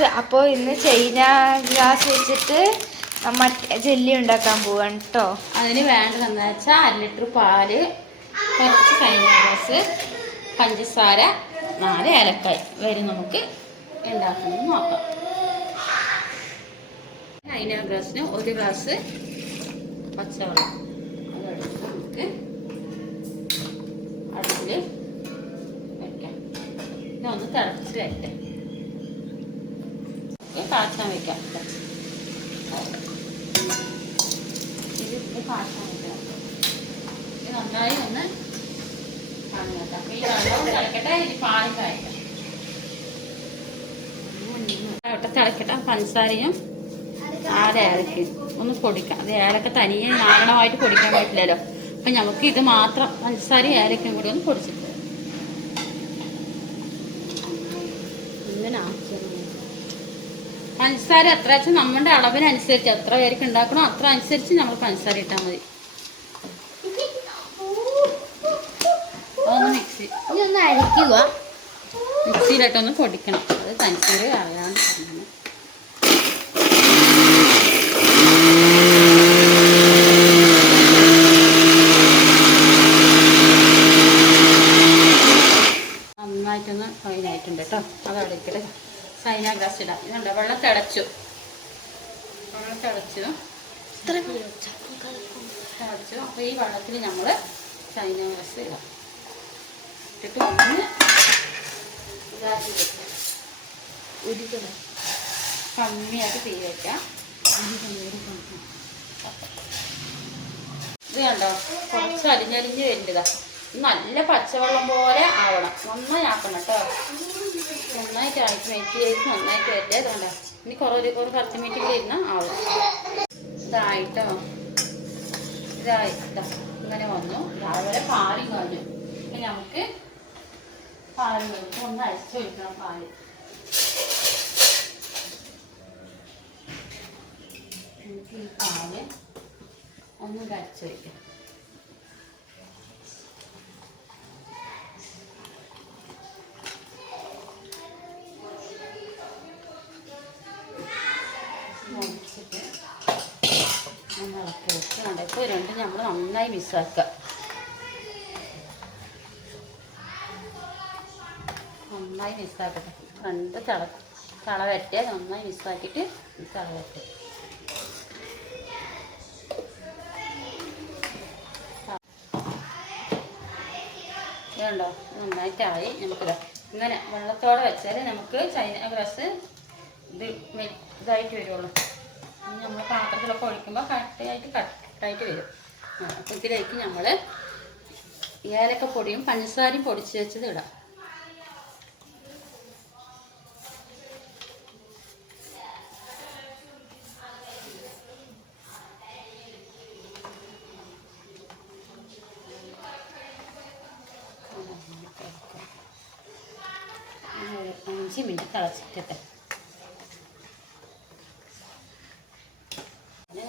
Glass. അപ്പോൾ ഇന്ന് China glass വെച്ചിട്ട് മറ്റേ ജെല്ലി ഉണ്ടാക്കാൻ പോവാണ് കേട്ടോ. അതിന് വേണ്ടതെന്ന് വെച്ചാൽ 1 ലിറ്റർ പാല്, കുറച്ച് ചൈന ഗ്ലാസ്, പഞ്ചസാര, 4 ഏലക്കായ് വരെ നമുക്ക് ഉണ്ടാക്കുന്നത് നോക്കാം. ചൈന ഗ്ലാസ്സിന് 1 ഗ്ലാസ് പച്ചവെള്ളം അതെടുത്ത് നമുക്ക് അടുപ്പിൽ വയ്ക്കാം. ഇതൊന്ന് തിളച്ച് വരട്ടെ. കാച്ചാൻ വയ്ക്കാം. ഇത് കാച്ചാൻ വയ്ക്കാം. ഇത് നന്നായി ഒന്ന് കാണുക. അപ്പം ഈ വെള്ളം തിളക്കട്ടെ. ഇത് പാലും കഴിക്കാം. തിളക്കട്ടെ. പഞ്ചസാരയും 4 ഏലക്ക ഒന്ന് പൊടിക്കാം. അത് ഏലക്ക തനിയെ നാരണമായിട്ട് പൊടിക്കാൻ പറ്റില്ലല്ലോ. അപ്പം നമുക്ക് ഇത് മാത്രം പഞ്ചസാരയും ഏലക്കയും കൂടി ഒന്ന് പൊടിച്ചിട്ട് ഇങ്ങനെ പഞ്ചസാര എത്ര വെച്ചാൽ നമ്മുടെ അളവിനനുസരിച്ച് എത്ര പേർക്ക് ഉണ്ടാക്കണോ അത്ര അനുസരിച്ച് നമ്മൾ പഞ്ചസാര ഇട്ടാൽ മതി. അതൊന്ന് ഒന്ന് അരയ്ക്കുക. മിക്സിയിലിട്ടൊന്ന് പൊടിക്കണം. അത് തനിച്ചൂര് അറിയാണ്ട് പറഞ്ഞു. നന്നായിട്ടൊന്ന് ഫൈനായിട്ടുണ്ട് കേട്ടോ. അതവിടെ ഇരിക്കട്ടെ. ചൈന ഗ്ലാസ് ഇടാം. ഇതുണ്ടോ വെള്ളം തിളച്ചു. അപ്പോൾ ഈ വെള്ളത്തിൽ നമ്മൾ ചൈന ഗ്ലാസ് ഇടാം. ഇട്ടിട്ട് ഒന്ന് ഇതാക്കി വെക്കാം. കമ്മിയായിട്ട് തീ വയ്ക്കാം. ഇത് കണ്ടോ കുറച്ച് അരിഞ്ഞരിഞ്ഞ് വരുന്നതാ. നല്ല പച്ചവെള്ളം പോലെ ആവണം. നന്നായി ആക്കണം കേട്ടോ. നന്നായിട്ട് ആയിട്ട് വെയിറ്റ് ചെയ്ത് നന്നായിട്ട് വരട്ടെ. അതുകൊണ്ടാ ഇനി കുറേ 10 മിനിറ്റ് ഇരുന്നാൽ ആവും. ഇതായിട്ടോ. ഇതായി ഇങ്ങനെ വന്നു. രാവിലെ പാലും കഴിഞ്ഞു. ഇനി നമുക്ക് പാല് കഴിക്കും. ഒന്ന് അരിച്ചു വയ്ക്കണം. പാല് നമുക്ക് ഈ പാല് ഒന്ന് അരിച്ചു വയ്ക്കാം. ഇപ്പോൾ രണ്ടും നമ്മൾ നന്നായി മിക്സാക്കുക. നന്നായി മിക്സാക്കട്ടെ. രണ്ട് തള വരട്ടിയാൽ നന്നായി മിക്സാക്കിയിട്ട് തള വരട്ടെ. ഇതുണ്ടോ നന്നായിട്ടായി. നമുക്കിത് ഇങ്ങനെ വെള്ളത്തോടെ വെച്ചാൽ നമുക്ക് ചൈന ഗ്ലാസ് ഇതായിട്ട് വരുള്ളൂ. നമ്മൾ പാത്രത്തിലൊക്കെ ഒഴിക്കുമ്പോൾ കട്ടായിട്ട് വരും. അപ്പോൾ ഇതിലേക്ക് നമ്മൾ ഏലക്കപ്പൊടിയും പഞ്ചസാരയും പൊടിച്ച് വെച്ചത് ഇടാം. ഒരു 5 മിനിറ്റ് തിളച്ചിട്ടെ.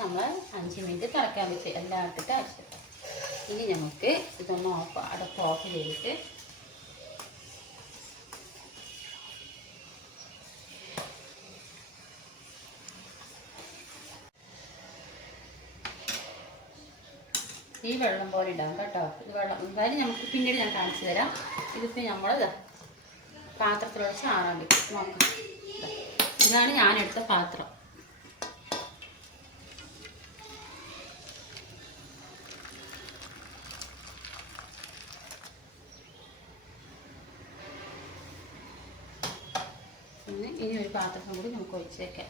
നമ്മൾ 5 മിനിറ്റ് തിളക്കാൻ വെച്ച് എല്ലാം ഇട്ടിട്ട് അരച്ചിട്ട് ഇനി നമുക്ക് ഇതൊന്ന് അടപ്പ് ഓഫ് ചെയ്തിട്ട് ഈ വെള്ളം പോലെ ഇടാം കേട്ടോ. ഇത് വെള്ളം എന്തായാലും നമുക്ക് പിന്നീട് ഞാൻ കാണിച്ചു തരാം. ഇതിപ്പോൾ നമ്മൾ പാത്രത്തിലൂടെ ചാറാൻ പറ്റും. നോക്കാം. ഇതാണ് ഞാനെടുത്ത പാത്രം. ഇനി ഒരു പാത്രം കൂടി നമുക്ക് ഒഴിച്ച് വയ്ക്കാം.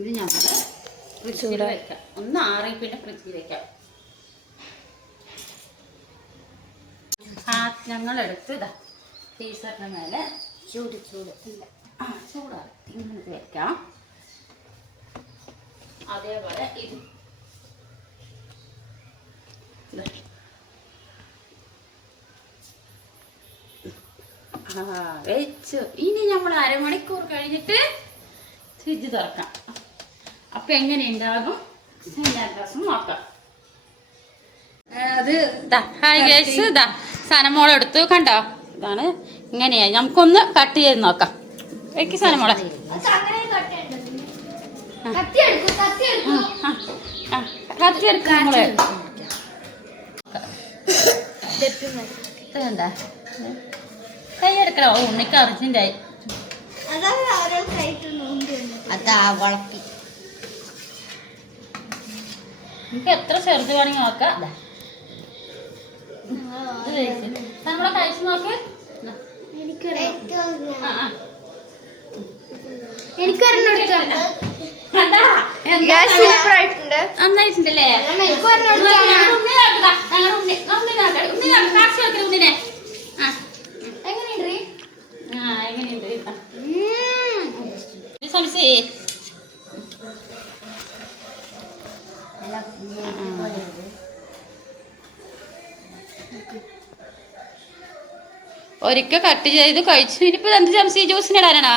ഇത് നമ്മൾ ഫ്രിഡ്ജിൽ വയ്ക്കാം. ഒന്ന് ആറി പിന്നെ ഫ്രിഡ്ജിൽ വയ്ക്കാം. ഞങ്ങളെടുത്ത് ഇതാ ടീഷർട്ടിന് മേലെ ചൂടാറി ഇങ്ങനത്തെ വയ്ക്കാം. അതേപോലെ ഇത് വെച്ചു. ഇനി നമ്മൾ അരമണിക്കൂർ കഴിഞ്ഞിട്ട് ഫ്രിഡ്ജ് തുറക്കാം. അപ്പൊ എങ്ങനെയുണ്ടാകും എല്ലാ ദിവസവും നോക്കാം. അത് ഹായ് ഗൈസ്, ഇതാ സനമോളെ എടുത്തു കണ്ടോ. ഇതാണ് ഇങ്ങനെയായി. നമുക്കൊന്ന് കട്ട് ചെയ്ത് നോക്കാം. വെക്ക് സനമോളെ. കത്തി എടുക്കാം നമ്മള്. ഇതെന്താ കൈ എടുക്കണോ? ഉണ്ണിക്ക് അർജന്റായി. അതാ വളക്കി നമുക്ക് എത്ര ചെറുത് വേണമെങ്കിൽ നോക്കാം. നമ്മളെ കഴിച്ചു നോക്ക്. നന്നായിട്ടുണ്ടല്ലേ? ഉണ്ണിനെ എങ്ങനെയുണ്ട് സംശയേ? ഒരിക്കൽ കട്ട് ചെയ്ത് കഴിച്ചു. ഇനിയിപ്പോ എന്ത് ചംസി ജ്യൂസിനിടാനാണോ?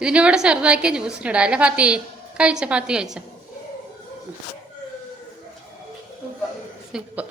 ഇതിനിവിടെ ചെറുതാക്കിയ ജ്യൂസിനിടാം അല്ലേ ഫാത്തി? കഴിച്ച ഫാത്തി കഴിച്ച സൂപ്പർ.